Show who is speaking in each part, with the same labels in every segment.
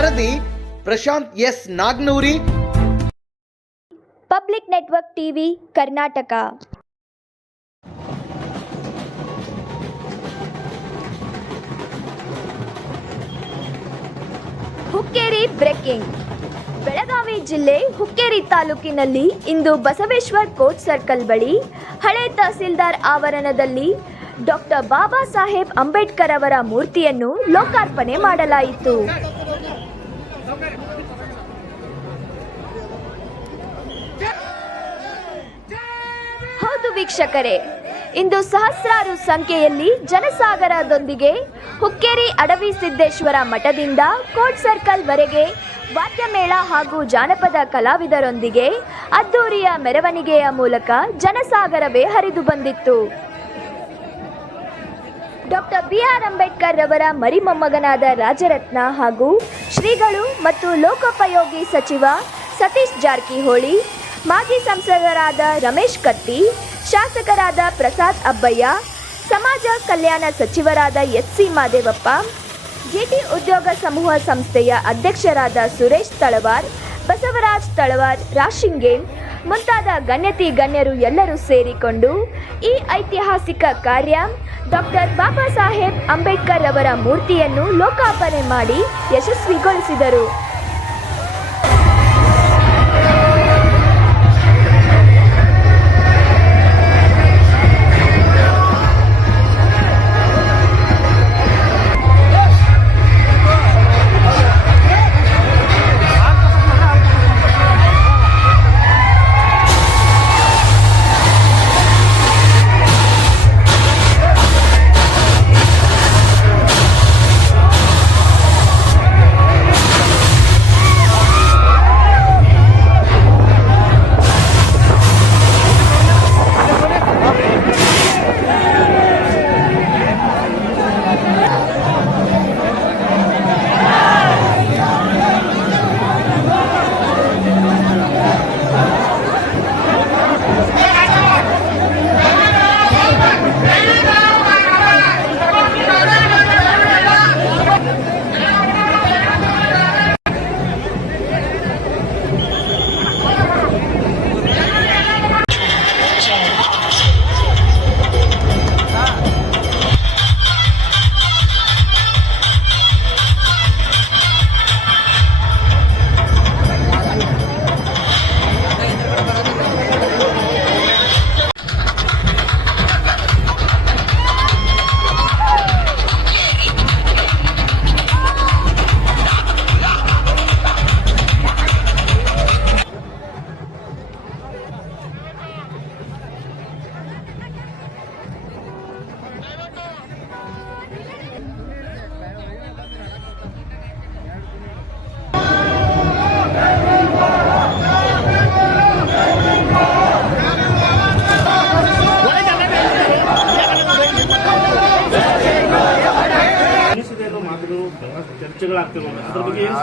Speaker 1: ವರದಿ Prashanth S Nagnoori.
Speaker 2: Public network TV Karnataka. Hukkeri breaking. Belagavi ಜಿಲ್ಲೆ ಹುಕ್ಕೇರಿ ತಾಲೂಕಿನಲ್ಲಿ ಇಂದು Basaveshwar court circle ಬಳಿ ಹಳೆ ತಹಸೀಲ್ದಾರ್ ಆವರಣದಲ್ಲಿ ಡಾಕ್ಟರ್ ಬಾಬಾ ಸಾಹೇಬ್ ಅಂಬೇಡ್ಕರ್ ಅವರ ಮೂರ್ತಿಯನ್ನು ಲೋಕಾರ್ಪಣೆ ಮಾಡಲಾಯಿತು. ಹೌದು ವೀಕ್ಷಕರೇ, ಇಂದು ಸಹಸ್ರಾರು ಸಂಖ್ಯೆಯಲ್ಲಿ ಜನಸಾಗರದೊಂದಿಗೆ ಹುಕ್ಕೇರಿ ಅಡವಿ ಸಿದ್ದೇಶ್ವರ ಮಠದಿಂದ ಕೋಟ್ ಸರ್ಕಲ್ ವರೆಗೆ ವಾದ್ಯಮೇಳ ಹಾಗೂ ಜಾನಪದ ಕಲಾವಿದರೊಂದಿಗೆ ಅದ್ದೂರಿಯ ಮೆರವಣಿಗೆಯ ಮೂಲಕ ಜನಸಾಗರವೇ ಹರಿದು ಬಂದಿತ್ತು. ಡಾಕ್ಟರ್ ಬಿ ಆರ್ ಅಂಬೇಡ್ಕರ್ ರವರ ಮರಿಮೊಮ್ಮಗನಾದ ರಾಜರತ್ನ ಹಾಗೂ ಶ್ರೀಗಳು ಮತ್ತು ಲೋಕೋಪಯೋಗಿ ಸಚಿವ ಸತೀಶ್ ಜಾರಕಿಹೊಳಿ, ಮಾಜಿ ಸಂಸದರಾದ ರಮೇಶ್ ಕತ್ತಿ, ಶಾಸಕರಾದ ಪ್ರಸಾದ್ ಅಬ್ಬಯ್ಯ, ಸಮಾಜ ಕಲ್ಯಾಣ ಸಚಿವರಾದ ಎಚ್ ಸಿ ಮಾದೇವಪ್ಪ, ಜಿಟಿ ಉದ್ಯೋಗ ಸಮೂಹ ಸಂಸ್ಥೆಯ ಅಧ್ಯಕ್ಷರಾದ ಸುರೇಶ್ ತಳವಾರ್ ಬಸವರಾಜ್ ತಳವಾರ್ ರಾಶಿಂಗೇ ಮುಂತಾದ ಗಣ್ಯತಿ ಗಣ್ಯರು ಎಲ್ಲರೂ ಸೇರಿಕೊಂಡು ಈ ಐತಿಹಾಸಿಕ ಕಾರ್ಯ ಡಾಕ್ಟರ್ ಬಾಬಾ ಸಾಹೇಬ್ ಅಂಬೇಡ್ಕರ್ ಅವರ ಮೂರ್ತಿಯನ್ನು ಲೋಕಾರ್ಪಣೆ ಮಾಡಿ ಯಶಸ್ವಿಗೊಳಿಸಿದರು.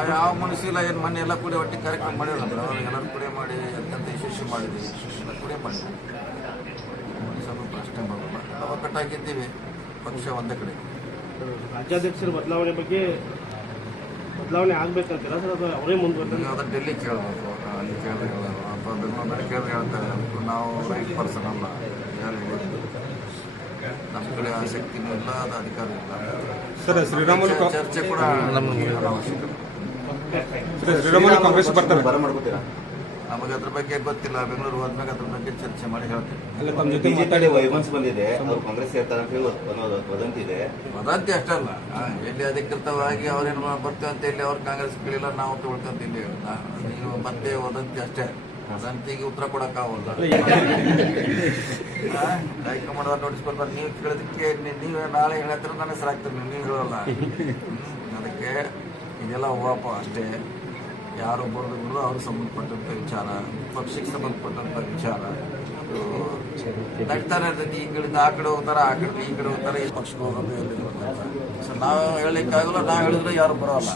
Speaker 3: ಯಾವ ಮನಸ್ಸಿಲ್ಲ ಏನು ಮೊನ್ನೆ ಎಲ್ಲ ಕೂಡಿ ಒಟ್ಟಿಗೆ ಕಾರ್ಯಕ್ರಮ ಮಾಡಿಲ್ಲ ಎಲ್ಲರೂ ಕೂಡಿ ಮಾಡಿ ಅತ್ಯಂತ ಯಶಸ್ವಿ ಮಾಡಿದ್ವಿ ಎಲ್ಲ ಕೂಡ ಮಾಡಿದ್ವಿ ಸ್ವಲ್ಪ ಮಾಡೋಣ ನಾವು ಒಕ್ಕಟ್ಟಾಗಿದ್ದೀವಿ ಪಕ್ಷ ಒಂದೇ ಕಡೆ.
Speaker 4: ರಾಜ್ಯಾಧ್ಯಕ್ಷರ ಬದಲಾವಣೆ ಬಗ್ಗೆ ಬದಲಾವಣೆ ಆಗ್ಬೇಕಂತೀರ ಸರ್ ಅದು ಅವರೇ ಮುಂದುವರೆದ
Speaker 3: ಅದನ್ನ ಡೆಲ್ಲಿ ಕೇಳಬೇಕು ಅಲ್ಲಿ ಕೇಳಿದ್ರೆ ಅಥವಾ ಬೆಂಗಳೂರಲ್ಲಿ ಕೇಳಿದ್ರೆ ಹೇಳ್ತಾರೆ. ನಾವು ರೈಟ್ ಪರ್ಸನ್ ಅಲ್ಲ ಯಾರು ನಮ್ಮ ಕಡೆ ಆಸಕ್ತಿನೂ ಇಲ್ಲ ಅದು ಅಧಿಕಾರ ಇಲ್ಲ.
Speaker 5: ಸರ್ ಶ್ರೀರಾಮುಲು
Speaker 3: ಚರ್ಚೆ ಕೂಡ ಅನಾವಶ್ಯಕ
Speaker 5: ಸರ್, ಶ್ರೀರಾಮುಲು ಕಾಂಗ್ರೆಸ್ ಬರ್ತಾರೆ.
Speaker 3: ನಮಗೆ ಅದ್ರ ಬಗ್ಗೆ ಗೊತ್ತಿಲ್ಲ. ಬೆಂಗಳೂರು ಹೋದ್ಮೇಲೆ ಅದ್ರ ಬಗ್ಗೆ ಚರ್ಚೆ ಮಾಡಿ ಹೇಳ್ತೀವಿ
Speaker 5: ಅಲ್ಲ ತಮ್ಮ ಜೊತೆ ಮಾತಾಡಿ.
Speaker 6: ವೈಮನ್ಸ್ ಬಂದಿದೆ. ಅವ್ರು ಕಾಂಗ್ರೆಸ್ ಸೇರ್ತಾರೆ ಅಂತ ಹೇಳಿ ಅನ್ನೋದು ವದಂತಿ ಇದೆ.
Speaker 3: ವದಂತಿ ಅಷ್ಟೇ ಅಲ್ಲ ಆ, ಎಲ್ಲಿ ಅಧಿಕೃತವಾಗಿ ಅವ್ರೇನು ಬರ್ತೇವೆ ಅಂತ ಇಲ್ಲಿ ಅವ್ರು ಕಾಂಗ್ರೆಸ್ ಕೇಳಿಲ್ಲ ನಾವು ತಗೊಳ್ತಂತ ಇಲ್ಲಿ ನಾ- ನೀವು ಮತ್ತೆ ವದಂತಿ ಅಷ್ಟೇ. ವದಂತಿಗೆ ಉತ್ತರ ಕೊಡಕ್ಕಾಗಲ್ಲ. ಆಗೋಲ್ಲ ಹೈಕಮಾಂಡ್ ನೋಟಿಸ್ ಬರ್ತಾರೆ ನೀವು ಕೇಳೋದಕ್ಕೆ ನೀವು ನಾಳೆ ಹೇಳತ್ತರ ನನ್ನ ಹೆಸರಾಗ್ತಾರೆ ನೀವು ಹೇಳಲ್ಲ. ಅದಕ್ಕೆ ಇದೆಲ್ಲ ಹೋಗಪ್ಪ ಅಷ್ಟೇ. ಯಾರು ಬರೋದು ಅವ್ರಿಗೆ ಸಂಬಂಧಪಟ್ಟಂತ ವಿಚಾರ ಪಕ್ಷಕ್ಕೆ ಸಂಬಂಧಪಟ್ಟಂತ ವಿಚಾರ. ನಡ್ತಾನೆ ಇರ್ತೈತಿ ಈ ಕಡೆಯಿಂದ ಆ ಕಡೆ ಹೋಗ್ತಾರೆ ಆ ಕಡೆ ಈ ಕಡೆ ಹೋಗ್ತಾರೆ ಈ ಪಕ್ಷಕ್ಕೆ ಹೋಗೋದು ಎಲ್ಲಿ ಸೊ ನಾವು ಹೇಳಲಿಕ್ಕಾಗಲ್ಲ ನಾವು ಹೇಳಿದ್ರೆ ಯಾರು ಬರೋಲ್ಲ.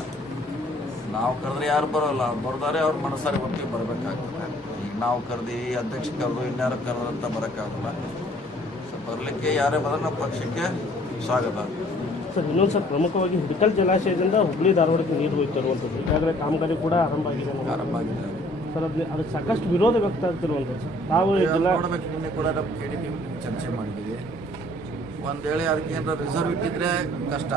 Speaker 3: ನಾವು ಕರೆದ್ರೆ ಯಾರು ಬರೋಲ್ಲ ಬರ್ತಾರೆ ಅವ್ರ ಮನಸ್ಸಾರಿ ಒಟ್ಟಿಗೆ ಬರಬೇಕಾಗ್ತದೆ. ನಾವು ಕರೆದು ಅಧ್ಯಕ್ಷ ಕರೆದು ಇನ್ಯಾರು ಕರೆದ್ರಂತ ಬರೋಕ್ಕಾಗಲ್ಲ. ಸೊ ಬರಲಿಕ್ಕೆ ಯಾರೇ ಬಂದ್ರೆ ನಮ್ಮ ಪಕ್ಷಕ್ಕೆ ಸ್ವಾಗತ.
Speaker 4: ಸರ್ ಇನ್ನೊಂದು ಸರ್ ಪ್ರಮುಖವಾಗಿ ಹಿಡಕಲ್ ಜಲಾಶಯದಿಂದ ಹುಬ್ಳಿ ಧಾರವಾಡಕ್ಕೆ ನೀರು ಹೋಗ್ತಿರುವಂಥದ್ದು ಯಾಕಂದರೆ ಕಾಮಗಾರಿ ಕೂಡ ಆರಂಭ ಆಗಿದೆ.
Speaker 3: ಆರಂಭ ಆಗಿದೆ.
Speaker 4: ಸರ್ ಅದು ಅದಕ್ಕೆ ಸಾಕಷ್ಟು ವಿರೋಧ ವ್ಯಕ್ತ ಆಗ್ತಿರುವಂಥದ್ದು ಸರ್. ತಾವು
Speaker 3: ನೋಡಬೇಕು ನಿನ್ನೆ ಕೂಡ ನಮ್ಮ ಕೆ ಡಿ ಚರ್ಚೆ ಮಾಡಿದ್ದೀವಿ ಒಂದು ವೇಳೆ ಅದಕ್ಕೆ ಏನಾರ ರಿಸರ್ವ್ ಇಟ್ಟಿದ್ರೆ ಕಷ್ಟ.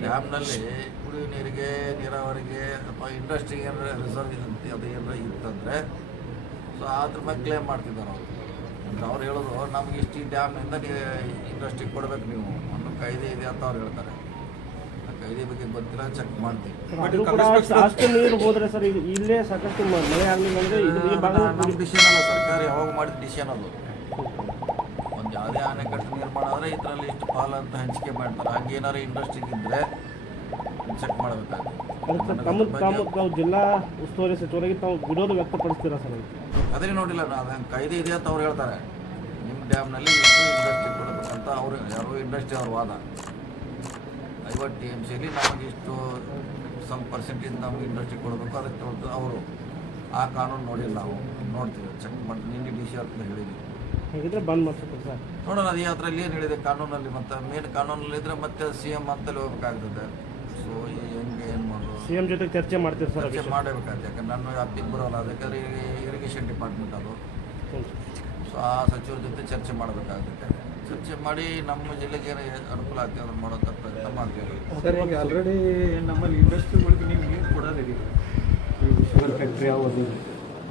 Speaker 3: ಡ್ಯಾಮ್ನಲ್ಲಿ ಕುಡಿಯುವ ನೀರಿಗೆ ನೀರಾವರಿಗೆ ಅಥವಾ ಇಂಡಸ್ಟ್ರಿಗೆ ಏನಾರ ರಿಸರ್ವ್ ಅದು ಏನಾರ ಇತ್ತಂದರೆ ಸೊ ಅದ್ರ ಮೇಲೆ ಕ್ಲೇಮ್ ಮಾಡ್ತಿದ್ದಾರೆ ಅವರು. ಅವ್ರು ಹೇಳೋದು ನಮ್ಗೆ ಇಷ್ಟು ಈ ಡ್ಯಾಮ್ನಿಂದ ನೀವು ಇಂಡಸ್ಟ್ರಿಗೆ ಕೊಡ್ಬೇಕು ನೀವು. ಅನ್ನೋ ಕಾಯ್ದೆ ಇದೆ ಅಂತ ಅವ್ರು ಹೇಳ್ತಾರೆ. ಆ ಕಾಯ್ದೆ ಬಗ್ಗೆ ಗೊತ್ತಿಲ್ಲ ಚೆಕ್ ಮಾಡ್ತೀವಿ
Speaker 4: ಅಷ್ಟು- ನೀರು ಹೋದ್ರೆ ಸರ್ ಈಗ ಇಲ್ಲೇ ಸಾಕಷ್ಟು ಮ- ಮಳೆ ಆಗಲಿಲ್ಲ ಅಂದರೆ ಇದು ಈ ಭಾಗ
Speaker 3: ನಮ್ಮ ಡಿಸಿಷನ್ ಅಲ್ಲ ಸರ್ಕಾರ ಯಾವಾಗ ಮಾಡಿದ ಡಿಸಿಷನ್ ಅದು. ಯಾವುದೇ ಅಣೆಕಟ್ಟು ನಿರ್ಮಾಣ ಆದರೆ ಇದರಲ್ಲಿ ಇಷ್ಟು ಪಾಲು ಅಂತ ಹಂಚಿಕೆ ಮಾಡ್ತಾರೆ. ಹಂಗೆ ಏನಾರು ಇಂಡಸ್ಟ್ರಿ ಇದ್ದರೆ ಚೆಕ್ ಮಾಡಬೇಕಾಗುತ್ತೆ.
Speaker 4: ಜಿಲ್ಲಾ ಉಸ್ತುವಾರಿ ಸಚಿವರಿಗೆ ತಾವು ವಿರೋಧ ವ್ಯಕ್ತಪಡಿಸ್ತೀರಾ ಸರ್?
Speaker 3: ಅದೇ ನೋಡಿಲ್ಲ ಅದು ಹಂಗೆ ಕಾಯ್ದೆ ಇದೆ ಅಂತ ಅವ್ರು ಹೇಳ್ತಾರೆ. ನಿಮ್ಮ ಡ್ಯಾಮ್ನಲ್ಲಿ ಎಷ್ಟು ಇಂಡಸ್ಟ್ರಿ ಕೊಡಬೇಕಂತ ಅವರು ಯಾರೋ ಇಂಡಸ್ಟ್ರಿ ಅವ್ರ ವಾದ. ಐವತ್ತು ಟಿ ಎಂ ಸಿಯಲ್ಲಿ ನಮಗೆ ಇಷ್ಟು ಸಮ್ ಪರ್ಸೆಂಟೇಜ್ ನಮಗೆ ಇಂಡಸ್ಟ್ರಿ ಕೊಡಬೇಕು. ಅದಕ್ಕೆ ಅವರು ಆ ಕಾನೂನು ನೋಡಿಲ್ಲ. ನಾವು ನೋಡ್ತೀವಿ. ಚೆಕ್ ಮಾಡಿ ನಿನ್ನೆ ಡಿ ಸಿ ಅವ್ರ ಹೇಳಿದ್ವಿ.
Speaker 4: ಹಾಗಿದ್ರೆ ಬಂದ್ ಮಾಡ್ಬೇಕು ಸರ್.
Speaker 3: ನೋಡೋಣ ಅದು ಅದರಲ್ಲಿ ಏನು ಹೇಳಿದೆ? ಕಾನೂನಲ್ಲಿ ಮತ್ತೆ ಮೇನ್ ಕಾನೂನಲ್ಲಿ ಇದ್ರೆ ಮತ್ತೆ ಸಿ ಎಂ ಅಂತಲೇ ಹೋಗ್ಬೇಕಾಗ್ತದೆ. ಸೊ ಹೆಂಗೆ ಏನು ಮಾಡೋದು?
Speaker 4: ಸಿ ಎಂ ಜೊತೆ ಚರ್ಚೆ ಮಾಡ್ತೀವಿ ಸರ್
Speaker 3: ಚರ್ಚೆ ಮಾಡಬೇಕಾಗ್ತದೆ ಯಾಕಂದ್ರೆ ನನ್ನ ವ್ಯಾಪ್ತಿಗೆ ಬರೋಲ್ಲ. ಅದಕ್ಕೆ ಇರಿಗೇಷನ್ ಡಿಪಾರ್ಟ್ಮೆಂಟ್ ಅದು. ಸೊ ಆ ಸಚಿವರ ಜೊತೆ ಚರ್ಚೆ ಮಾಡಬೇಕಾಗುತ್ತೆ. ಚರ್ಚೆ ಮಾಡಿ ನಮ್ಮ ಜಿಲ್ಲೆಗೆ ಏನು ಅನುಕೂಲ ಆಗ್ತದೆ ಅದನ್ನು ಮಾಡೋಂಥ ಪ್ರಯತ್ನ ಮಾಡ್ತೀವಿ
Speaker 7: ಸರ್ ಈಗ ಆಲ್ರೆಡಿ ನಮ್ಮಲ್ಲಿ ಇಂಡಸ್ಟ್ರಿಗಳಿಗೆ ನೀವು ನೀರು ಕೊಡೋದಿದೆ ಶುಗರ್ ಫ್ಯಾಕ್ಟ್ರಿ ಯಾವುದು?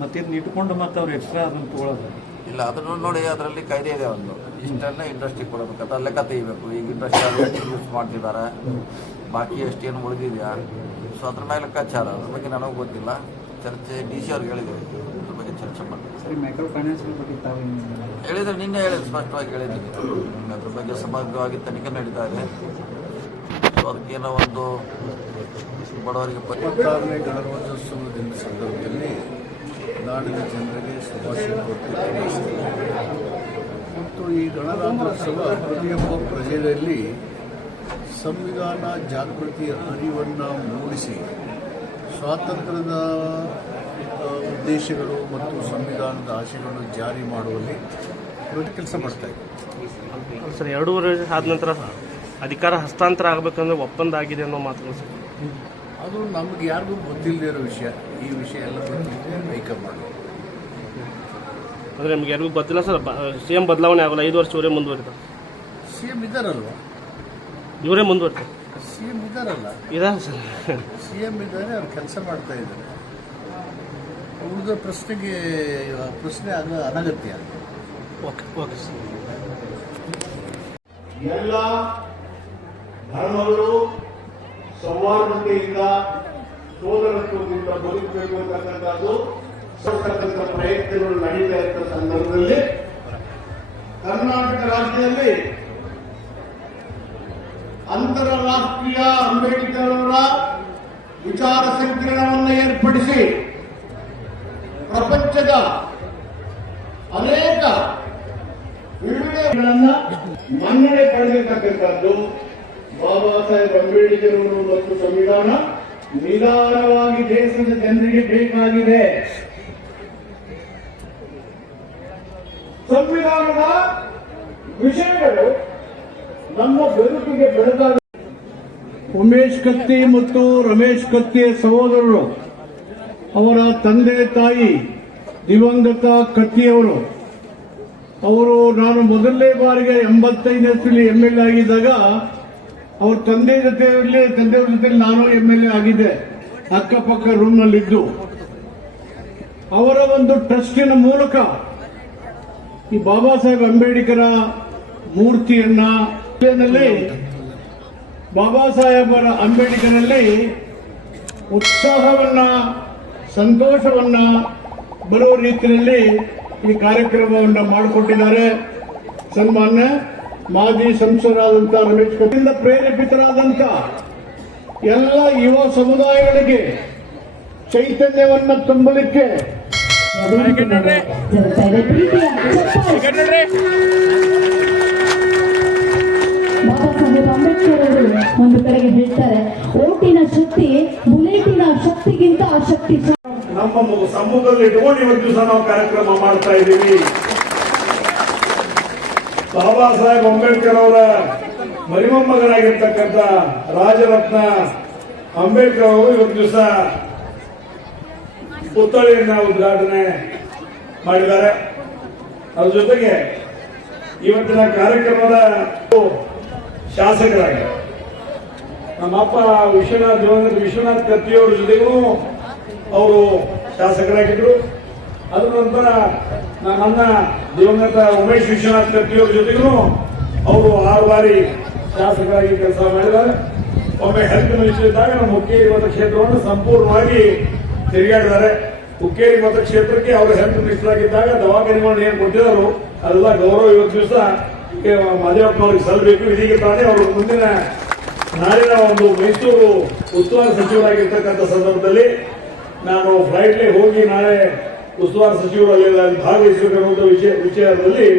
Speaker 7: ಮತ್ತೆ ಇದನ್ನ ಇಟ್ಕೊಂಡು ಮತ್ತೆ ಅವ್ರು ಎಕ್ಸ್ಟ್ರಾ ಅದನ್ನು ತೊಗೊಳೋದು.
Speaker 3: ಇಲ್ಲ ಅದನ್ನು ನೋಡಿ ಅದರಲ್ಲಿ ಕಾಯ್ದೆ ಇದೆ ಒಂದು. ಇಷ್ಟೆಲ್ಲ ಇಂಡಸ್ಟ್ರಿ ಕೊಡಬೇಕಂತ ಅಲ್ಲೇ ಲೆಕ್ಕ ತೆಗಿಬೇಕು ಈಗ ಇಂಡಸ್ಟ್ರಿ ಯೂಸ್ ಮಾಡ್ತಿದ್ದಾರೆ? ಬಾಕಿ ಎಷ್ಟೇನು ಉಳಿದಿದೆಯಾ? ಸೊ ಅದ್ರ ಮೇಲೆ ಲೆಕ್ಕಾಚಾರ. ಅದ್ರ ಬಗ್ಗೆ ನನಗೆ ಗೊತ್ತಿಲ್ಲ. ಚರ್ಚೆ ಡಿ ಸಿ ಅವ್ರಿಗೆ ಹೇಳಿದ್ರು. ಅದ್ರ ಬಗ್ಗೆ ಚರ್ಚೆ ಮಾಡ್ತೀವಿ
Speaker 7: ಸರಿ ಮೈಕ್ರೋ ಫೈನಾನ್ಸ್ ಬಗ್ಗೆ ತಾವು
Speaker 3: ಹೇಳಿದ್ರೆ ನಿನ್ನೆ ಹೇಳಿದ್ರು ಸ್ಪಷ್ಟವಾಗಿ ಹೇಳಿದ್ದೀನಿ. ಅದ್ರ ಬಗ್ಗೆ ಸಮಗ್ರವಾಗಿ ತನಿಖೆ ನಡೀತಾ ಇದೆ. ಸೊ ಅದಕ್ಕೇನೋ ಒಂದು ಬಡವರಿಗೆ
Speaker 8: ಸಂದರ್ಭದಲ್ಲಿ ನಾಡಿನ ಜನರಿಗೆ ಶುಭಾಶಯ. ಮತ್ತು ಈ ಗಣರಾಜ್ಯೋತ್ಸವ ಪ್ರತಿಯೊಬ್ಬ ಪ್ರಜೆಯಲ್ಲಿ ಸಂವಿಧಾನ ಜಾಗೃತಿಯ ಅರಿವನ್ನು ಮೂಡಿಸಿ ಸ್ವಾತಂತ್ರ್ಯದ ಉದ್ದೇಶಗಳು ಮತ್ತು ಸಂವಿಧಾನದ ಆಶಯಗಳನ್ನು ಜಾರಿ ಮಾಡುವಲ್ಲಿ ಕೆಲಸ ಮಾಡ್ತಾ ಇದ್ದಾರೆ
Speaker 4: ಸರ್ ಎರಡೂವರೆ ಆದ ನಂತರ ಅಧಿಕಾರ ಹಸ್ತಾಂತರ ಆಗಬೇಕಂದ್ರೆ ಒಪ್ಪಂದ ಆಗಿದೆ ಅನ್ನೋ ಮಾತುಗಳು ಸರ್
Speaker 8: ಅದು ನಮ್ಗೆ ಯಾರಿಗೂ ಗೊತ್ತಿಲ್ಲದೆ ಇರೋ ವಿಷಯ. ಈ ವಿಷಯ ಎಲ್ಲ ಗೊತ್ತಿದೆ ಮಾಡೋದು.
Speaker 4: ಅಂದರೆ ನಿಮ್ಗೆ ಯಾರಿಗೂ ಗೊತ್ತಿಲ್ಲ ಸರ್ ಸಿ ಎಂ ಬದಲಾವಣೆ ಆಗಲ್ಲ ಐದು ವರ್ಷ ಇವರೇ ಮುಂದುವರಿತಾರೆ
Speaker 8: ಸಿ ಎಂ ಇದ್ದಾರಲ್ವ?
Speaker 4: ಇವರೇ ಮುಂದುವರಿತಾರೆ
Speaker 8: ಸಿ ಎಂ ಇದ್ದಾರಲ್ಲ.
Speaker 4: ಇದಾವೆ ಸರ್.
Speaker 8: ಸಿ ಎಂ ಇದ್ದಾರೆ ಅವ್ರು ಕೆಲಸ ಮಾಡ್ತಾ ಇದ್ದಾರೆ. ಉಳಿದ ಪ್ರಶ್ನೆಗೆ ಪ್ರಶ್ನೆ ಆಗ ಅನಗತ್ಯ.
Speaker 4: Okay okay sir.
Speaker 9: ಎಲ್ಲ ಧರ್ಮಗಳು ಸೌಹಾರ್ದತೆಯಿಂದ ಸೋದರತ್ವದಿಂದ ಬದುಕಬೇಕು ಅಂತಕ್ಕಂಥದ್ದು ಸೊಕ್ಕಂತ ಪ್ರಯತ್ನಗಳು ನಡೀತಾ ಇದ್ದ ಸಂದರ್ಭದಲ್ಲಿ ಕರ್ನಾಟಕ ರಾಜ್ಯದಲ್ಲಿ ಅಂತಾರಾಷ್ಟ್ರೀಯ ಅಂಬೇಡ್ಕರ್ ಅವರ ವಿಚಾರ ಸಂಕಿರಣವನ್ನು ಏರ್ಪಡಿಸಿ ಪ್ರಪಂಚದ ಅನೇಕ ವಿವಿಧಗಳನ್ನ ಮನ್ನಣೆ ಪಡೆದಿರ್ತಕ್ಕಂಥದ್ದು ಬಾಬಾ ಸಾಹೇಬ್ ಅಂಬೇಡ್ಕರ್ ಅವರು ಮತ್ತು ಸಂವಿಧಾನ ನಿಧಾನವಾಗಿ ದೇಶದ ಜನರಿಗೆ ಬೇಕಾಗಿದೆ. ಸಂವಿಧಾನದ ವಿಷಯಗಳು ನಮ್ಮ ಬದುಕಿಗೆ ಬೆಳೆದಾಗ ಉಮೇಶ್ ಕತ್ತಿ ಮತ್ತು ರಮೇಶ್ ಕತ್ತಿಯ ಸಹೋದರರು, ಅವರ ತಂದೆ ತಾಯಿ ದಿವಂಗತ ಕತ್ತಿಯವರು, ಅವರು ನಾನು ಮೊದಲನೇ ಬಾರಿಗೆ ಎಂಬತ್ತೈದನೇ ಎಲ್ ಎ ಆಗಿದ್ದಾಗ ಅವ್ರ ತಂದೆ ಜೊತೆಯಲ್ಲಿ ತಂದೆಯವ್ರ ಜೊತೆ ನಾನು ಎಂ ಎಲ್ ಎ ಆಗಿದ್ದೆ. ಅಕ್ಕಪಕ್ಕ ರೂಮ್ನಲ್ಲಿದ್ದು ಅವರ ಒಂದು ಟ್ರಸ್ಟಿನ ಮೂಲಕ ಈ ಬಾಬಾ ಸಾಹೇಬ್ ಅಂಬೇಡ್ಕರ ಮೂರ್ತಿಯನ್ನ ಬಾಬಾ ಸಾಹೇಬರ ಅಂಬೇಡ್ಕರಲ್ಲಿ ಉತ್ಸಾಹವನ್ನ, ಸಂತೋಷವನ್ನ ಬರುವ ರೀತಿಯಲ್ಲಿ ಈ ಕಾರ್ಯಕ್ರಮವನ್ನು ಮಾಡಿಕೊಟ್ಟಿದ್ದಾರೆ. ಸನ್ಮಾನ್ಯ ಮಾಜಿ ಸಂಸದರಾದಂಥ ರಮೇಶ್ ಕುಮಾರ್ ಪ್ರೇರೇಪಿತರಾದಂಥ ಎಲ್ಲ ಯುವ ಸಮುದಾಯಗಳಿಗೆ ಚೈತನ್ಯವನ್ನ ತುಂಬಲಿಕ್ಕೆ
Speaker 10: ಬಾಬಾ ಸಾಹೇಬ್ ಅಂಬೇಡ್ಕರ್ ಅವರು ಒಂದು ಕಡೆಗೆ ಹೇಳ್ತಾರೆ ಓಟಿನ ಶಕ್ತಿ ಬುಲೆಟಿನ ಶಕ್ತಿಗಿಂತ ಶಕ್ತಿ
Speaker 9: ನಮ್ಮ ಸಮುದ್ರದಲ್ಲಿ ಸಮ್ಮುಖದಲ್ಲಿ ಇಟ್ಕೊಂಡು ಇವತ್ತು ದಿವಸ ನಾವು ಕಾರ್ಯಕ್ರಮ ಮಾಡ್ತಾ ಇದ್ದೀವಿ. ಬಾಬಾ ಸಾಹೇಬ್ ಅಂಬೇಡ್ಕರ್ ಅವರ
Speaker 11: ಮರಿಮೊಮ್ಮಗನಾಗಿರ್ತಕ್ಕಂಥ ರಾಜರತ್ನ ಅಂಬೇಡ್ಕರ್ ಅವರು ಇವತ್ತು ದಿವಸ ಪುತ್ಥಳಿಯನ್ನ ಉದ್ಘಾಟನೆ ಮಾಡಿದ್ದಾರೆ. ಅದ್ರ ಜೊತೆಗೆ ಇವತ್ತಿನ ಕಾರ್ಯಕ್ರಮದ ಶಾಸಕರಾಗಿ ನಮ್ಮಪ್ಪ ವಿಶ್ವನಾಥ್ ದಿವಂಗತ ವಿಶ್ವನಾಥ್ ಕತ್ತಿಯವರ ಜೊತೆಗೂ ಅವರು ಶಾಸಕರಾಗಿದ್ರು. ಅದ್ರ ನಂತರ ನನ್ನ ದಿವಂಗತ ಉಮೇಶ್ ವಿಶ್ವನಾಥ್ ಕತ್ತಿಯವರ ಜೊತೆಗೂ ಅವರು ಆರು ಬಾರಿ ಶಾಸಕರಾಗಿ ಕೆಲಸ ಮಾಡಿದ್ದಾರೆ. ಒಮ್ಮೆ ಹೆಲ್ತ್ ಮಿನಿಸ್ಟರ್ ಇದ್ದಾಗ ನಮ್ಮ ಹುಕ್ಕೇರಿ ಮತಕ್ಷೇತ್ರವನ್ನು ಸಂಪೂರ್ಣವಾಗಿ ತಿರುಗಾಡಿದ್ದಾರೆ. ಹುಕ್ಕೇರಿ ಮತಕ್ಷೇತ್ರಕ್ಕೆ ಅವರು ಹೆಲ್ತ್ ಮಿನಿಸ್ಟರ್ ಆಗಿದ್ದಾಗ ದವಾಖಾನೆಗಳನ್ನ ಏನು ಕೊಟ್ಟಿದ್ದಾರೆ ಅದೆಲ್ಲ ಗೌರವ ಇವತ್ತು ದಿವಸ ಮಾದೇವಪ್ಪನವ್ರಿಗೆ ಸಲ್ಲಬೇಕು ಇದೀಗ ತಾನೇ ಅವರು ಮುಂದಿನ ನಾಳಿನ ಒಂದು ಮೈಸೂರು ಉಸ್ತುವಾರಿ ಸಚಿವರಾಗಿರ್ತಕ್ಕಂಥ ಸಂದರ್ಭದಲ್ಲಿ ನಾನು ಫ್ಲೈಟ್ಲಿ ಹೋಗಿ ನಾಳೆ ಉಸ್ತುವಾರಿ ಸಚಿವರಾಗಿ ಅಲ್ಲಿ ಭಾಗವಹಿಸಬೇಕನ್ನುವಂಥ ವಿಷಯ ವಿಚಾರದಲ್ಲಿ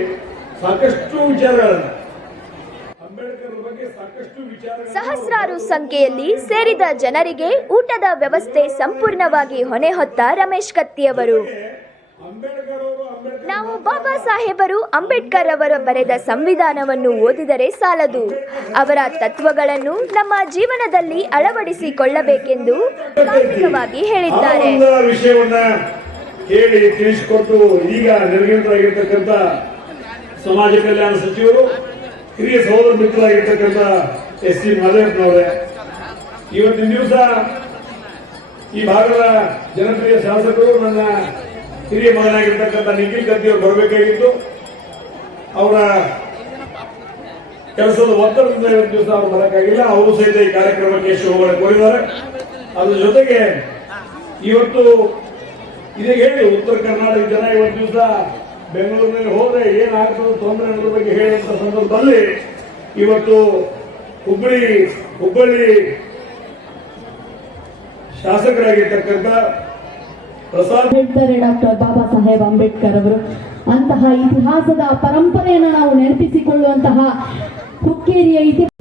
Speaker 11: ಸಾಕಷ್ಟು ವಿಚಾರಗಳನ್ನು
Speaker 2: ಸಹಸ್ರಾರು ಸಂಖ್ಯೆಯಲ್ಲಿ ಸೇರಿದ ಜನರಿಗೆ ಊಟದ ವ್ಯವಸ್ಥೆ ಸಂಪೂರ್ಣವಾಗಿ ಹೊಣೆ ಹೊತ್ತ ರಮೇಶ್ ಕತ್ತಿಯವರು. ನಾವು ಬಾಬಾ ಸಾಹೇಬರು ಅಂಬೇಡ್ಕರ್ ಅವರು ಬರೆದ ಸಂವಿಧಾನವನ್ನು ಓದಿದರೆ ಸಾಲದು. ಅವರ ತತ್ವಗಳನ್ನು ನಮ್ಮ ಜೀವನದಲ್ಲಿ ಅಳವಡಿಸಿಕೊಳ್ಳಬೇಕೆಂದು ಕಾರ್ಮಿಕವಾಗಿ ಹೇಳಿದ್ದಾರೆ.
Speaker 11: ಹೇಳಿ ತಿಳಿಸಿಕೊಟ್ಟು ಈಗ ನಿರ್ಗಮಿತರಾಗಿರ್ತಕ್ಕಂಥ ಸಮಾಜ ಕಲ್ಯಾಣ ಸಚಿವರು, ಹಿರಿಯ ಸಹೋದರ ಮಿತ್ರರಾಗಿರ್ತಕ್ಕಂಥ ಎಸ್ ಸಿ ಮಾದೇವಪ್ಪನವರೇ ಇವತ್ತಿನ ದಿವಸ ಈ ಭಾಗದ ಜನಪ್ರಿಯ ಶಾಸಕರು ನನ್ನ ಹಿರಿಯ ಮಗನಾಗಿರ್ತಕ್ಕಂಥ ನಿಖಿಲ್ ಅವರು ಬರಬೇಕಾಗಿತ್ತು. ಅವರ ಕೆಲಸದ ಒತ್ತಡದಿಂದ ಇವತ್ತು ದಿವಸ ಅವರು ಬರಕ್ಕಾಗಿಲ್ಲ. ಅವರು ಸಹಿತ ಈ ಕಾರ್ಯಕ್ರಮಕ್ಕೆ ಶುಭವನ್ನು ಕೋರಿದ್ದಾರೆ. ಅದ್ರ ಜೊತೆಗೆ ಇವತ್ತು ಇದೇ ಹೇಳಿ ಉತ್ತರ ಕರ್ನಾಟಕ ಜನ ಇವತ್ತು ದಿವಸ ಬೆಂಗಳೂರಿನಲ್ಲಿ ಹೋದ್ರೆ ಏನಾಗ್ತದೆ ತೊಂದರೆ ಅನ್ನೋದ್ರ ಬಗ್ಗೆ ಹೇಳುವಂತ ಸಂದರ್ಭದಲ್ಲಿ ಇವತ್ತು ಹುಬ್ಬಳ್ಳಿ ಹುಬ್ಬಳ್ಳಿ ಶಾಸಕರಾಗಿರ್ತಕ್ಕಂಥ ಪ್ರಸಾದ್
Speaker 10: ಹೇಳ್ತಾರೆ ಡಾಕ್ಟರ್ ಬಾಬಾ ಸಾಹೇಬ್ ಅಂಬೇಡ್ಕರ್ ಅವರು, ಅಂತಹ ಇತಿಹಾಸದ ಪರಂಪರೆಯನ್ನು ನಾವು ನೆನಪಿಸಿಕೊಳ್ಳುವಂತಹ ಹುಕ್ಕೇರಿಯ ಇತಿಹಾಸ.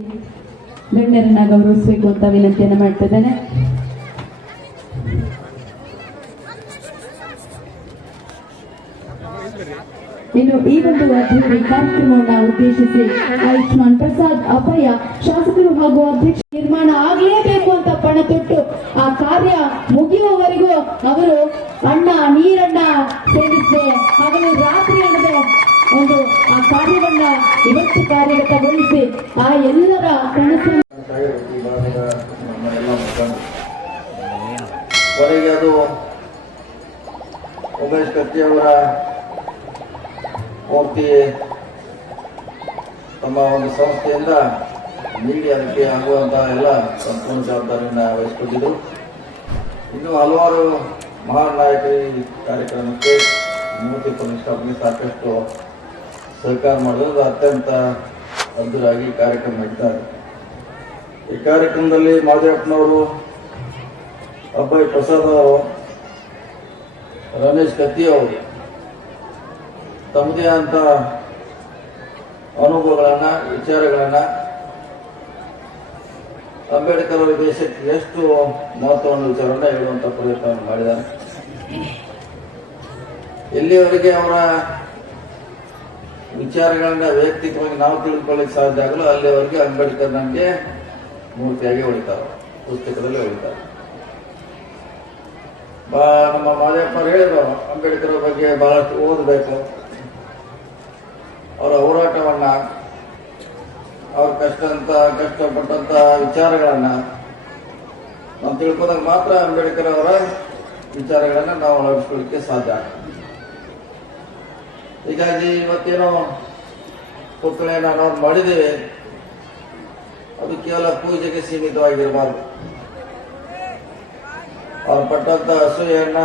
Speaker 10: ಗಣ್ಯರನ್ನ ಗೌರವಿಸಬೇಕು ಅಂತ ವಿನಂತಿಯನ್ನು ಮಾಡ್ತಿದ್ದೇನೆ. ಇನ್ನು ಈ ಒಂದು ಅದ್ದೂರಿ ಕಾರ್ಯಕ್ರಮವನ್ನು ಉದ್ದೇಶಿಸಿ ಆಯುಷ್ಮಾನ್ ಪ್ರಸಾದ್ ಅಭಯ ಶಾಸಕರು ಹಾಗೂ ಅಧ್ಯಕ್ಷ ನಿರ್ಮಾಣ ಆಗಲೇಬೇಕು ಅಂತ ಪಣ ತೊಟ್ಟು ಆ ಕಾರ್ಯ ಮುಗಿಯುವವರೆಗೂ ಅವರು ಅಣ್ಣ ನೀರಣ್ಣ ಸೇರಿಸದೆ ಹಗಲು ರಾತ್ರಿ ಅನ್ನದೆ ಒಂದು ಆ ಕಾರ್ಯವನ್ನ ಇವತ್ತು ಕಾರ್ಯಗತಗೊಳಿಸಿ ಆ ಎಲ್ಲರ
Speaker 3: ಕನಸು ಕೊನೆಗೆ ಅದು ಉಮೇಶ್ ಕತ್ತಿಯವರ ಮೂರ್ತಿ ತಮ್ಮ ಒಂದು ಸಂಸ್ಥೆಯಿಂದ ನೀಡಿ ಅದಕ್ಕೆ ಆಗುವಂತಹ ಎಲ್ಲ ಸಂಪೂರ್ಣ ಜವಾಬ್ದಾರಿಯನ್ನು ವಹಿಸಿಕೊಂಡಿದ್ದರು. ಇನ್ನು ಹಲವಾರು ಮಹಾನ್ ಕಾರ್ಯಕ್ರಮಕ್ಕೆ ಮೂರ್ತಿ ಪ್ರತಿಷ್ಠಾಪನೆ ಸಾಕಷ್ಟು ಸಹಕಾರ ಮಾಡಿದ್ರು. ಅತ್ಯಂತ ಅದ್ದೂರಾಗಿ ಕಾರ್ಯಕ್ರಮ ಇದ್ದಾರೆ ಈ ಕಾರ್ಯಕ್ರಮದಲ್ಲಿ ಮಾದೇವಪ್ಪನವರು ಅಬ್ಬಾಯಿ ಪ್ರಸಾದ್ ಅವರು, ರಮೇಶ್ ಕತ್ತಿ ಅವರು ತಮ್ಮದೇ ಅಂತ ಅನುಭವಗಳನ್ನ, ವಿಚಾರಗಳನ್ನ ಅಂಬೇಡ್ಕರ್ ಅವರ ದೇಶಕ್ಕೆ ಎಷ್ಟು ಮಹತ್ವವನ್ನು ವಿಚಾರವನ್ನ ಹೇಳುವಂಥ ಪ್ರಯತ್ನವನ್ನು ಮಾಡಿದ್ದಾರೆ. ಎಲ್ಲಿಯವರೆಗೆ ಅವರ ವಿಚಾರಗಳನ್ನ ವೈಯಕ್ತಿಕವಾಗಿ ನಾವು ತಿಳ್ಕೊಳ್ಳಿಕ್ಕೆ ಸಾಧ್ಯ ಆಗಲು ಅಲ್ಲಿವರೆಗೆ ಅಂಬೇಡ್ಕರ್ ನಮಗೆ ಮೂರ್ತಿಯಾಗಿ ಉಳಿತಾರೆ ಪುಸ್ತಕದಲ್ಲಿ ಉಳಿತಾರೆ ಬಾ, ನಮ್ಮ ಮಾದೇಪ್ಪ ಹೇಳಿದ್ರು, ಅಂಬೇಡ್ಕರ್ ಬಗ್ಗೆ ಬಹಳಷ್ಟು ಓದಬೇಕು. ಅವರ ಹೋರಾಟವನ್ನ, ಅವ್ರ ಕಷ್ಟ ಅಂತ ಕಷ್ಟಪಟ್ಟಂತ ವಿಚಾರಗಳನ್ನ ನಾವು ತಿಳ್ಕೊಂಡಾಗ ಮಾತ್ರ ಅಂಬೇಡ್ಕರ್ ಅವರ ವಿಚಾರಗಳನ್ನ ನಾವು ಅಳವಡಿಸ್ಕೊಳ್ಳಿಕ್ಕೆ ಸಾಧ್ಯ ಹೀಗಾಗಿ ಇವತ್ತೇನೋ ಪುತ್ಥಳಿಯನ್ನು ನಾವು ಮಾಡಿದ್ದೇವೆ. ಅದು ಕೇವಲ ಪೂಜೆಗೆ ಸೀಮಿತವಾಗಿರಬಾರ್ದು. ಅವ್ರು ಪಟ್ಟಂತ ಅಸೂಯೆಯನ್ನ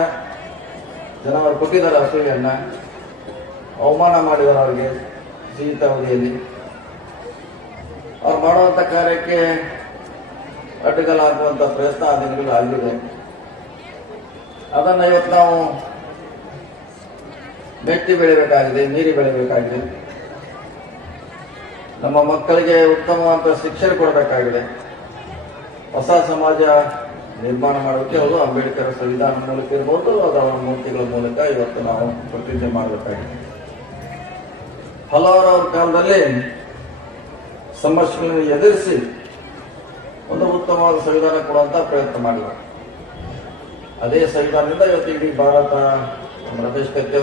Speaker 3: ಜನ ಅವ್ರು ಕೊಟ್ಟಿದ್ದಾರೆ ಅಸೂಯೆಯನ್ನ, ಅವಮಾನ ಮಾಡಿದ್ದಾರೆ ಅವರಿಗೆ. ಜೀವಿತಾವಧಿಯಲ್ಲಿ. ಅವ್ರು ಮಾಡುವಂತ ಕಾರ್ಯಕ್ಕೆ ಅಡ್ಡಗಲ ಹಾಕುವಂತ ಪ್ರಯತ್ನ ಆ ದಿನಗಳು ಆಗಿದೆ ಅದನ್ನ ಇವತ್ತು ನಾವು ಮೆಟ್ಟಿ ಬೆಳಿಬೇಕಾಗಿದೆ, ನೀರಿ ಬೆಳಿಬೇಕಾಗಿದೆ. ನಮ್ಮ ಮಕ್ಕಳಿಗೆ ಉತ್ತಮವಾದ ಶಿಕ್ಷಣ ಕೊಡಬೇಕಾಗಿದೆ. ಹೊಸ ಸಮಾಜ ನಿರ್ಮಾಣ ಮಾಡೋಕೆ ಅವರು ಅಂಬೇಡ್ಕರ್ ಸಂವಿಧಾನ ಮೂಲಕ ಇರ್ಬೋದು, ಅದು ಅವರ ಮೂರ್ತಿಗಳ ಮೂಲಕ ಇವತ್ತು ನಾವು ಪ್ರತಿಜ್ಞೆ ಮಾಡಬೇಕಾಗಿದೆ. ಹಲವಾರು ಕಾಲದಲ್ಲಿ ಸಮಸ್ಯೆಗಳನ್ನು ಎದುರಿಸಿ ಒಂದು ಉತ್ತಮವಾದ ಸಂವಿಧಾನ ಕೊಡುವಂತ ಪ್ರಯತ್ನ ಮಾಡಿದ. ಅದೇ ಸಂವಿಧಾನದಿಂದ ಇವತ್ತು ಇಡೀ ಭಾರತ ರಮೇಶ್ ಕತ್ತಿ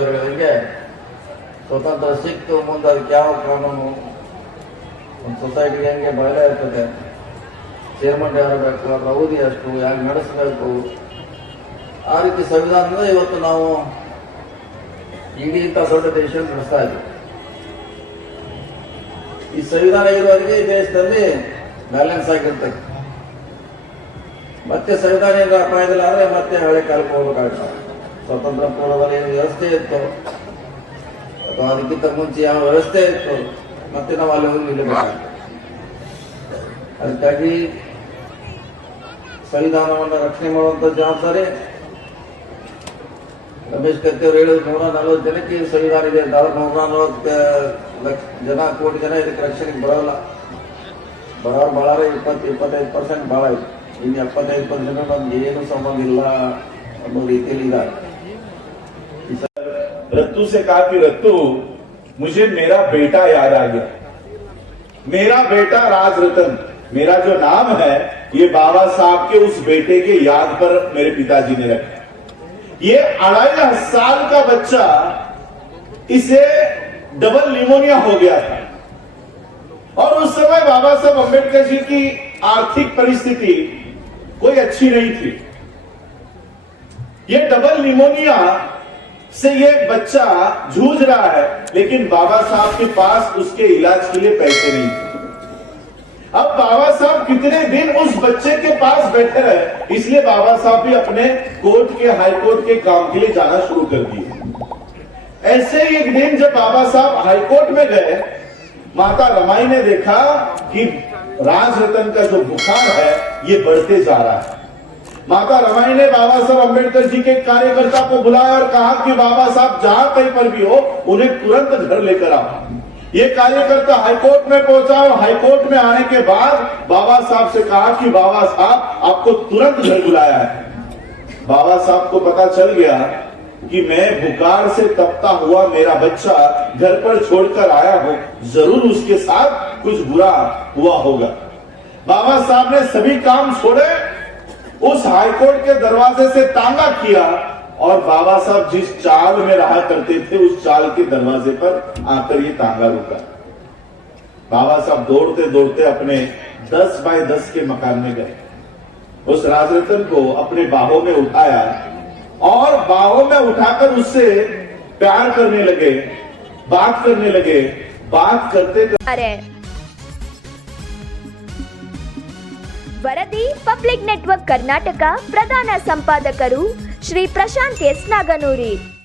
Speaker 3: ಸ್ವತಂತ್ರ ಸಿಕ್ತು ಮುಂದೆ ಅದಕ್ಕೆ ಯಾವ ಕಾನೂನು ಒಂದು ಸೊಸೈಟಿಗೆ ಹೆಂಗೆ ಬಯಲೇ ಇರ್ತದೆ ಚೇರ್ಮನ್ ಯಾರು ಅದ್ರ ಅವಧಿ ಅಷ್ಟು ಹೆಂಗೆ ನಡೆಸಬೇಕು, ಆ ರೀತಿ ಸಂವಿಧಾನದಿಂದ ಇವತ್ತು ನಾವು ಇಡೀ ಇಂಥ ದೊಡ್ಡ ದೇಶ ನಡೆಸ್ತಾ ಇದ್ದೀವಿ. ಸಂವಿಧಾನ ಇರುವವರಿಗೆ ದೇಶದಲ್ಲಿ ಬ್ಯಾಲೆನ್ಸ್ ಆಗಿರ್ತದೆ ಮತ್ತೆ ಸಂವಿಧಾನ ಏನಾದ್ರು ಅಪಾಯದಲ್ಲಿ ಆದ್ರೆ ಮತ್ತೆ ಹಳೆ ಕಾಲಕ್ಕೆ ಹೋಗ್ಬೇಕಾಗ್ತದೆ ಸ್ವತಂತ್ರ ಪೂರ್ವದಲ್ಲಿ ಏನು ವ್ಯವಸ್ಥೆ ಇತ್ತು? ಅಥವಾ ಅದಕ್ಕಿಂತ ಮುಂಚೆ ಯಾವ ವ್ಯವಸ್ಥೆ ಇತ್ತು? ಮತ್ತೆ ನಾವು ಅಲ್ಲಿ ಹೋಗಿ ನಿಲ್ಲಬೇಕಾಗ್ತದೆ ಅದಕ್ಕಾಗಿ ಸಂವಿಧಾನವನ್ನು ರಕ್ಷಣೆ ಮಾಡುವಂತ ಜವಾಬ್ದಾರಿ ರಮೇಶ್ ಕತ್ತಿ ಅವರು ಹೇಳಿದ್ರು ನೂರ ನಲವತ್ತು ಜನಕ್ಕೆ ಈ ಸಂವಿಧಾನ ಇದೆ ಅಂತ ಅವ್ರು ನೂರ ನಲವತ್ತು ಲಕ್ಷ ಜನ ಕೋಟಿ ಜನ ಇದಕ್ಕೆ ರಕ್ಷಣೆಗೆ ಬರೋಲ್ಲ ಬರೋರು ಭಾಳ ಇಪ್ಪತ್ತು ಇಪ್ಪತ್ತೈದು ಪರ್ಸೆಂಟ್ ಭಾಳ ಇದೆ ಇನ್ನು ಎಪ್ಪತ್ತೈದು ಪರ್ಸೆಂಟ್ ನಮ್ಗೆ ಏನು ಸಂಬಂಧ ಇಲ್ಲ ಅನ್ನೋ ರೀತಿಯಲ್ಲಿ ಇದ್ದಾರೆ
Speaker 12: रत्तू से कहा कि रत्तू मुझे मेरा बेटा याद आ गया मेरा बेटा राज रतन मेरा जो नाम है ये बाबा साहब के उस बेटे के याद पर मेरे पिताजी ने रखा ये अढ़ाई साल का बच्चा इसे डबल निमोनिया हो गया था और उस समय बाबा साहब अंबेडकर जी की आर्थिक परिस्थिति कोई अच्छी नहीं थी। ये डबल निमोनिया से ये बच्चा जूझ रहा है, लेकिन बाबा साहब के पास उसके इलाज के लिए पैसे नहीं थे। अब बाबा साहब कितने दिन उस बच्चे के पास बैठे रहे? इसलिए बाबा साहब भी अपने कोर्ट के, हाई कोर्ट के काम के लिए जाना शुरू कर दिए। ऐसे ही एक दिन जब बाबा साहब हाई कोर्ट में गए, माता रमाई ने देखा कि राज रतन का जो बुखार है, ये बढ़ते जा रहा है। माता रमाई ने बाबा साहब अंबेडकर जी के कार्यकर्ता को बुलाया और कहा कि बाबा साहब, जहाँ कहीं पर भी हो, उन्हें तुरंत घर लेकर आओ। ये कार्यकर्ता हाईकोर्ट में पहुँचा और हाईकोर्ट में आने के बाद बाबा साहब से कहा कि बाबा साहब, आपको तुरंत घर बुलाया है। बाबा साहब को पता चल गया कि मैं बुखार से तपता हुआ मेरा बच्चा घर पर छोड़कर आया हूँ। ज़रूर उसके साथ कुछ बुरा हुआ होगा। बाबा साहब ने सभी काम छोड़े, उस हाईकोर्ट के दरवाजे से तांगा किया और बाबा साहब जिस चाल में रहा करते थे उस चाल के दरवाजे पर आकर ये तांगा रुका बाबा साहब दौड़ते दौड़ते अपने 10 बाय 10 के मकान में गए उस राजरतन को अपने बाहों में उठाया और बाहों में उठाकर उससे प्यार करने लगे बात करने लगे बात करते
Speaker 2: ತಾರೆ. ವರದಿ ಪಬ್ಲಿಕ್ ನೆಟ್ವರ್ಕ್ ಕರ್ನಾಟಕ ಪ್ರಧಾನ ಸಂಪಾದಕರು ಶ್ರೀ ಪ್ರಶಾಂತ್ ಎಸ್ ನಾಗನೂರಿ.